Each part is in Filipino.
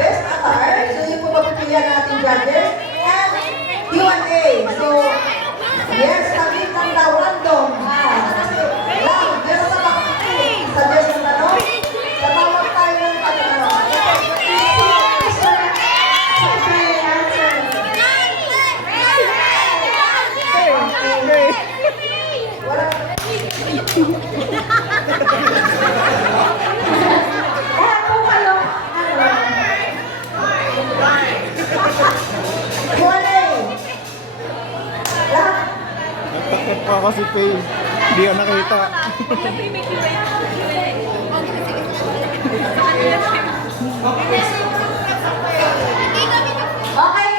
Best attire. So yun po mapipilihan natin judges. And Q&A. So, yes, kami ng random. Lang, meron sa suggest ng tanong. Tatawag tayo ng tanong. Takot pa kasi Faye. Hindi ka nakita. Okay.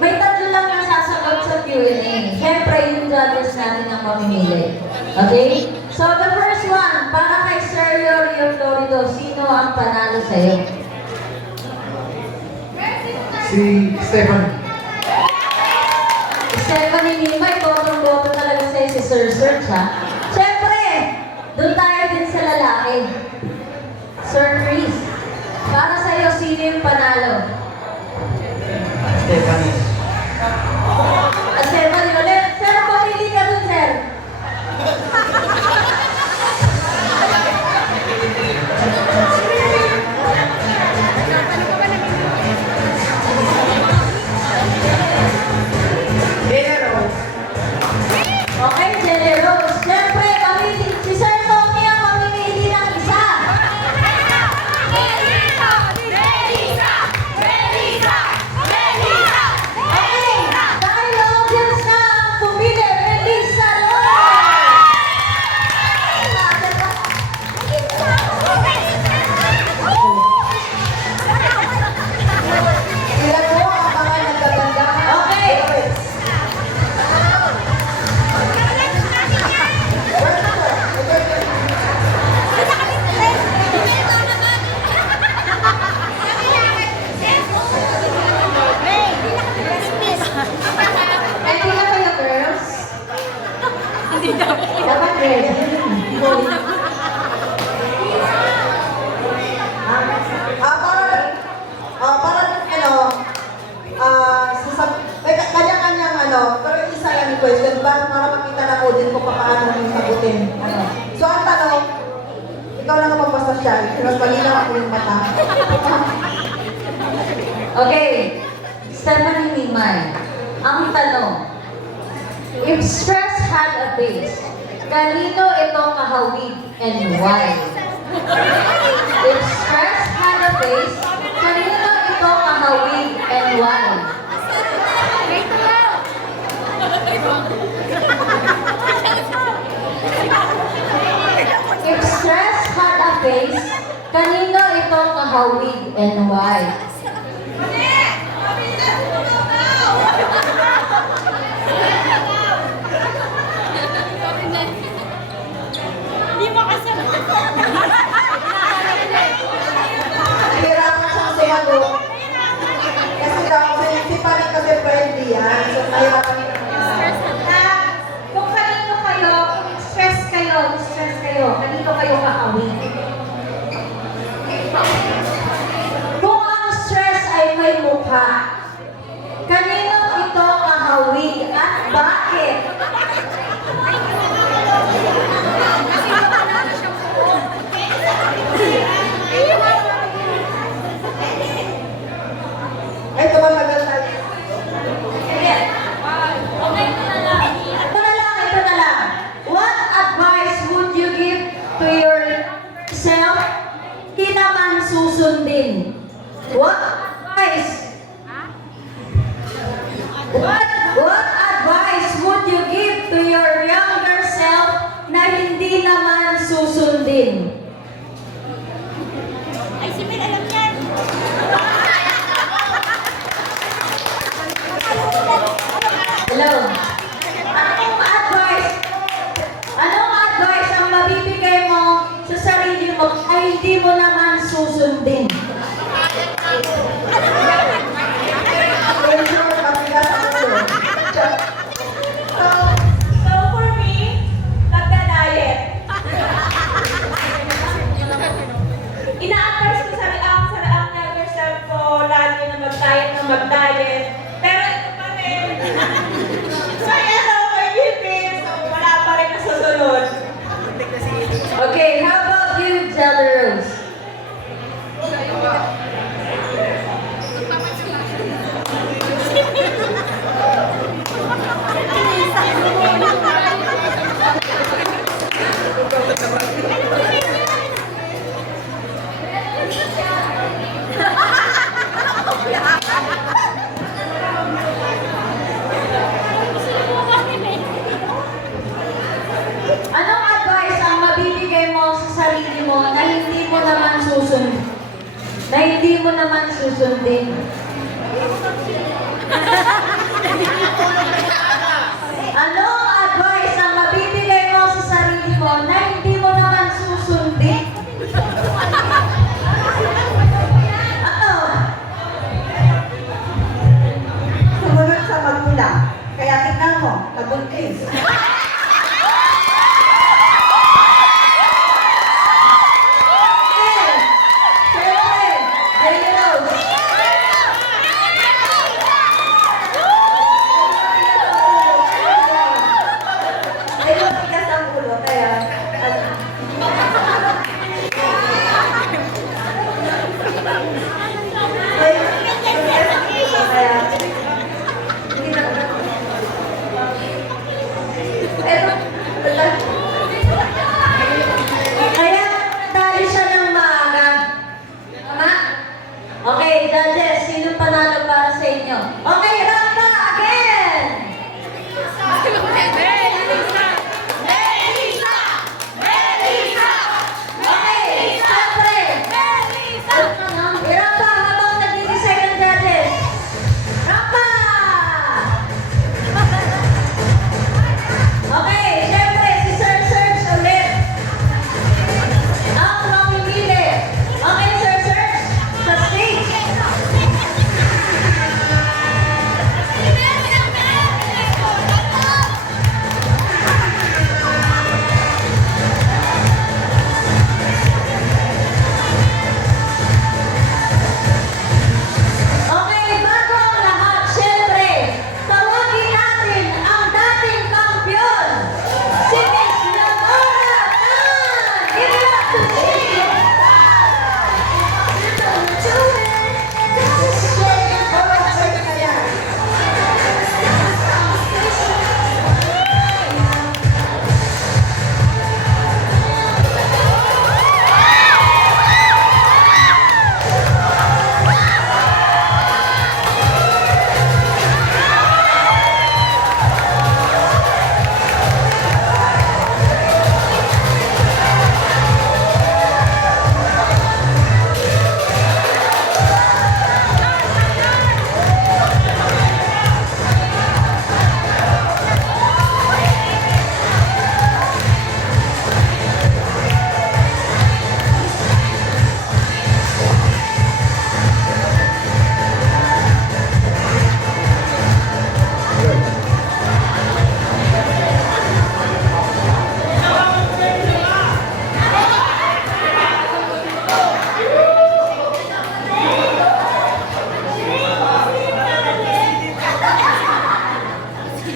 May tatlo lang na sasagot sa Q&A. Siyempre, yung judges natin ang mamimili. Okay? So, the first one, para kay Sir Yorio Florido, sino ang panalo sa'yo? Si Stefan. Stephanie Nimay, botong-boto talaga sa'yo si Sir Search, ha? Siyempre, doon tayo din sa lalaki. Sir Chris, para sa'yo, sino yung panalo? Stephanie. Stephanie ulit. Sir, pumili ka dun, sir. Okay, generous. Siyempre, si Sir Tony ang mamimili ng isa. Okay, dahil audience na ang pumili, Melissa Ilan po ang mga nagtatandaan? Okay. Ready na kayo, girls? Dapat ready. May kanya-kanyang pero isa lang yung question para makita na audience kung paano yung sagutin. So ang tanong, ikaw lang ang magbasa siya, mas malinaw ako yung mata. Okay, Stephanie Nimay. Ang tanong, if stress had a base, kanino ito kahawig and why? If stress had a base, kanino ito kahawig and why? If stress had a base, kanino ito kahawig and why? Hirapan siyang sumagot. Kasi daw, si Pani kasi friendly yan. So, mahirapan niya. Kung kanino kayo, stress kayo, kanino kayo kakawin? Kung ang stress ay may mukha, kanino ito kahawig at bakit? Ay, tumatagal tayo. Sige. Okay. What advice would you give to your younger self na hindi naman susundin? Ay, si Mel, alam yan. Hello? Anong advice ang mabibigay mo sa sarili mo ay hindi mo naman susundin? In short, mabigat ang ulo. So for me, magda-diet. Ina-advise ko sa younger self ko lagi na mag-diet. Pero ito pa rin. Saya na ako mag-ipin. So wala pa rin nasusunod. Okay, how about you, Jelly Rose? Anong advice ang mabibigay mo sa sarili mo na hindi mo naman susundin? Na hindi mo naman susundin? Anong advice ang mabibigay mo sa sarili mo na hindi mo naman susundin? Ano? Sumunod sa magulang. Kaya tingnan mo, kabuntis. Medyo tigas ang ulo, kaya Kaya tali siya ng maaga. Tama? Okay, judges, sino panalo para sa inyo? Okay, Rampa again! Okay, siyempre! Rampa, habang nag-decide ang judges. Rampa! Okay, siyempre, si Sir Serge ulit. Ang mamimili. Okay, Sir Serge, sa stage. Okay, bago ang lahat, siyempre, tawagin natin ang dating kampiyon, si Miss Lamora Tan! Give it up to she!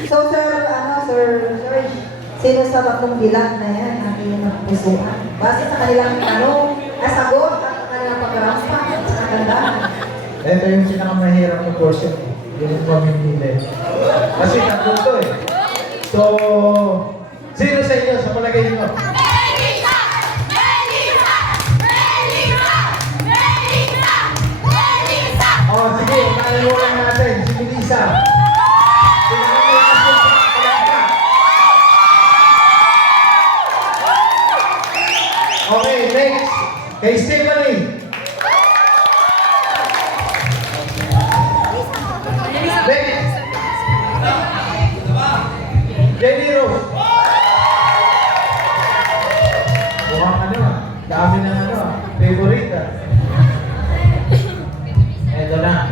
So, sino sa bagong bilang na yan ang iyong pusuan? Base sa kanilang tanong, sagot at kanilang pagrampa sa kagandahan. Ito yung pinakamahirap na portion. Yung pamimili. Kasi tatlo to eh. So, sino sa inyo sa palagay nyo? Oh, sige, unahin mo lang natin. Si Melissa. Jenny Rose. Mukhang ano ah. Dami ng ano ah. Favorite ah. Eto na.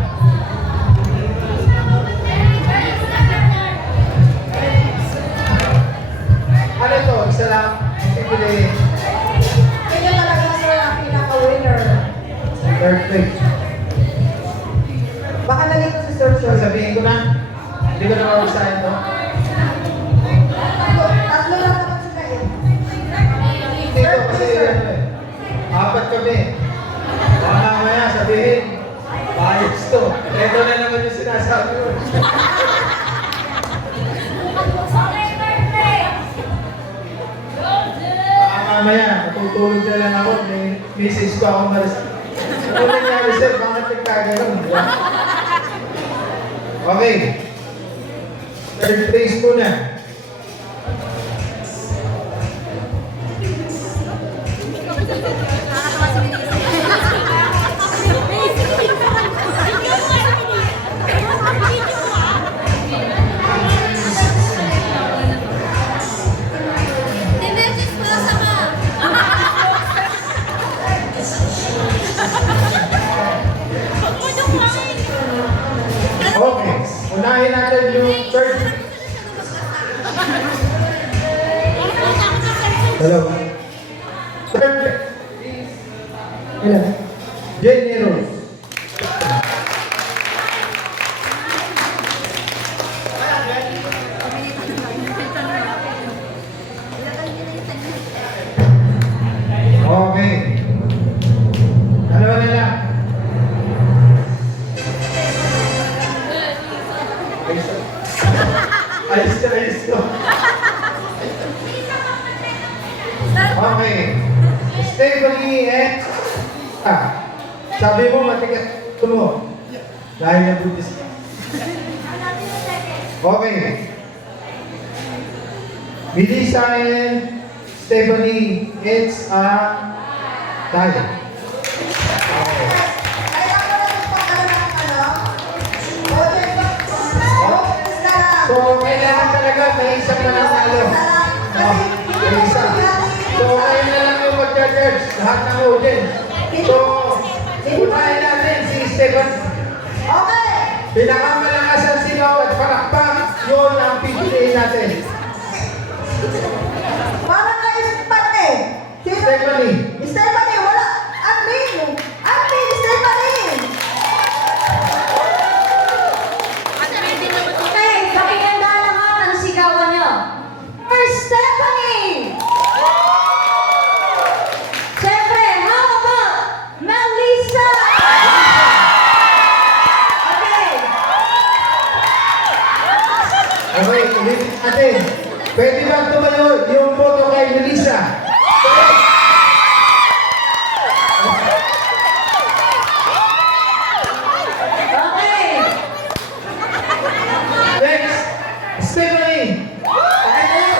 Ano to? Isa lang. Pipiliin. Kanya talaga sir ang pinaka-winner. Third place. Baka nalito si Sir Sir. Sasabihin ko na. Hindi ko na mausahin to. Tatlo lang naman sila eh. Dito kasi ano eh. Apat kami. Baka mamaya sabihin. Bias to. Ito na naman yung sinasabi ko. Baka mamaya, matutulog na lang ako. May message ko ako malas. Ano nangyari sir? Bakit nagkaganon? Di ba? Okay. Third place muna. Okay. Unahin natin yung third. Dalawa. Third. Ilan? Jenny Rose. Okay. Dalawa na lang. Ayos na, ayos na. Okay. Stephanie and... sabi mo matigas ito mo. Dahil na Buddhist. Okay. Melissa and Stephanie, it's a tie. Kaya ako na yung pagkaroon ng ano. Audience na lang. So, kailangan talaga may isang mananalo. Oh, may isa. So, kayo na lang yung mag-judge. Lahat ng audience. So, unahin natin si Stephen. Okay. Pinakamalakas ang sigaw at palakpak, yun ang pipiliin natin. Parang naispan eh. Stephanie. Stephanie, wala. Admin. Admin, Stephanie. Okay, pakinggan na lahat ang sigawan nyo. For Stephanie! Siyempre, how about Melissa? Okay. Okay, ulitin natin. Pwede ba tumayo yung photo kay Melissa? Okay. Next, Stephanie. Pakitayo.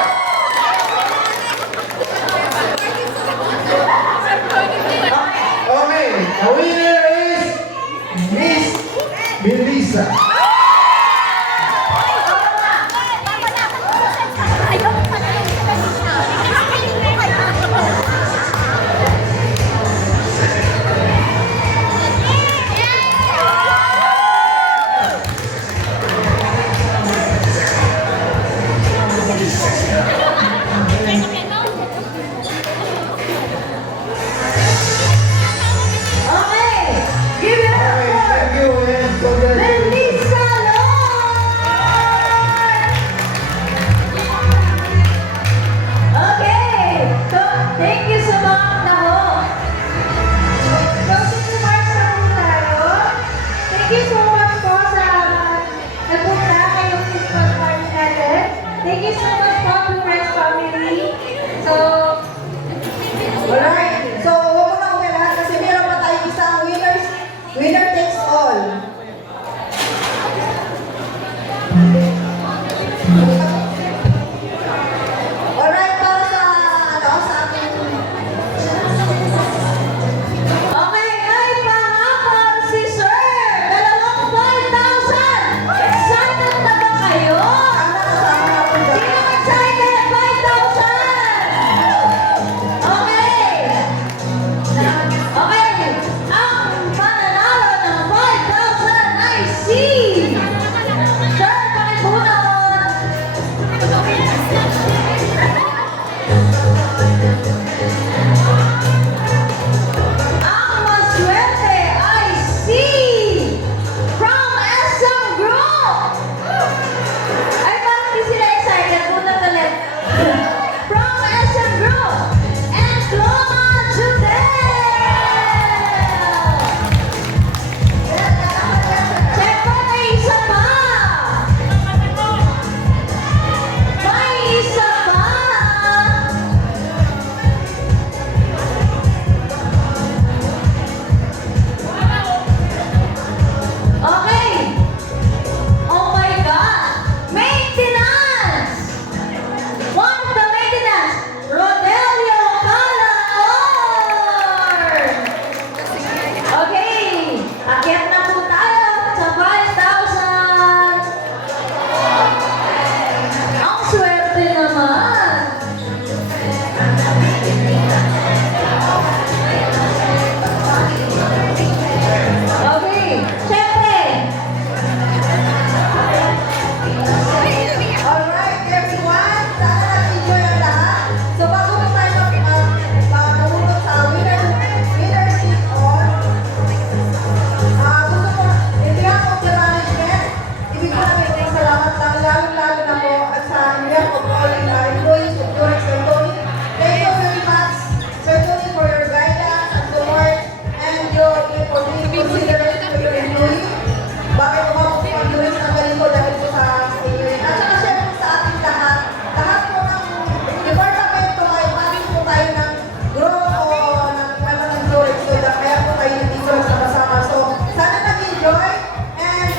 Okay, the winner is Miss Melissa. lalong-lalo na po at sa behalf of all employees of Durex and Tony. Thank you very much, Sir Tony, for your guidance and support and your for being considerate to your employee. Bakit umabot po ang Durex ng ganito dahil po sa inyo. At saka syempre sa ating lahat, lahat po ng departamento ay maraming po tayo ng group o ng Durex. So, kaya po tayo dito sama-sama. So, sana nag-enjoy and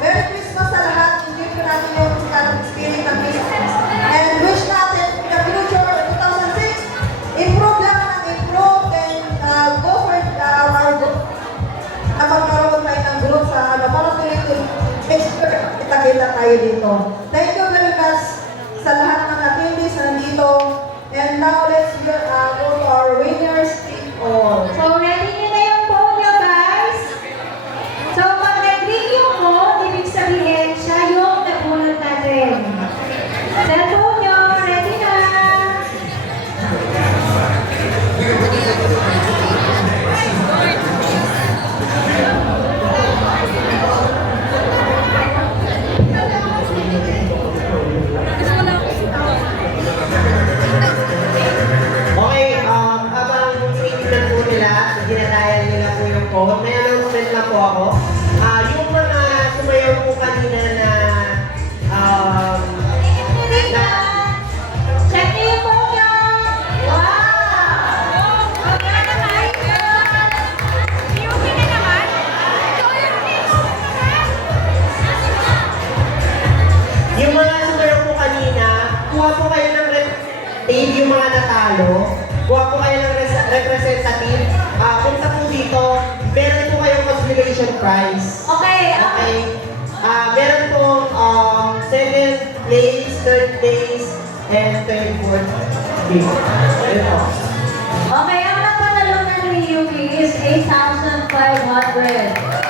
Merry Christmas sa lahat. Enjoy po natin yung spirit ng Christmas. And wish natin in the future, 2006, improve lang ng improve and go for our group. Na magkaroon tayo ng group sa para tuloy-tuloy. Make sure kita-kita tayo dito. Thank you very much sa lahat ng attendees na nandito. And now let's go to our winners speak all. So, ready nyo na yung phone nyo, guys? So, pag nag-ring yung phone, ibig sabihin, siya yung nabunod natin. Cellphone nyo, ready na? Okay, habang tinitignan po nila, ginatayan nila po yung phone, may announcement lang po ako. Yung mga sumayaw po kanina na Check nyo yung phone nyo! Wow! yung mga sumayaw po kanina, kuha po kayo ng tape yung mga natalo. Kuha po kayo ng representative. Punta po dito, meron po kayong consolation prize. Okay, Okay. Meron po second place, third place, and third, fourth place. Ayun po. Okay, ang napanalunan ni Yuki is 8,500.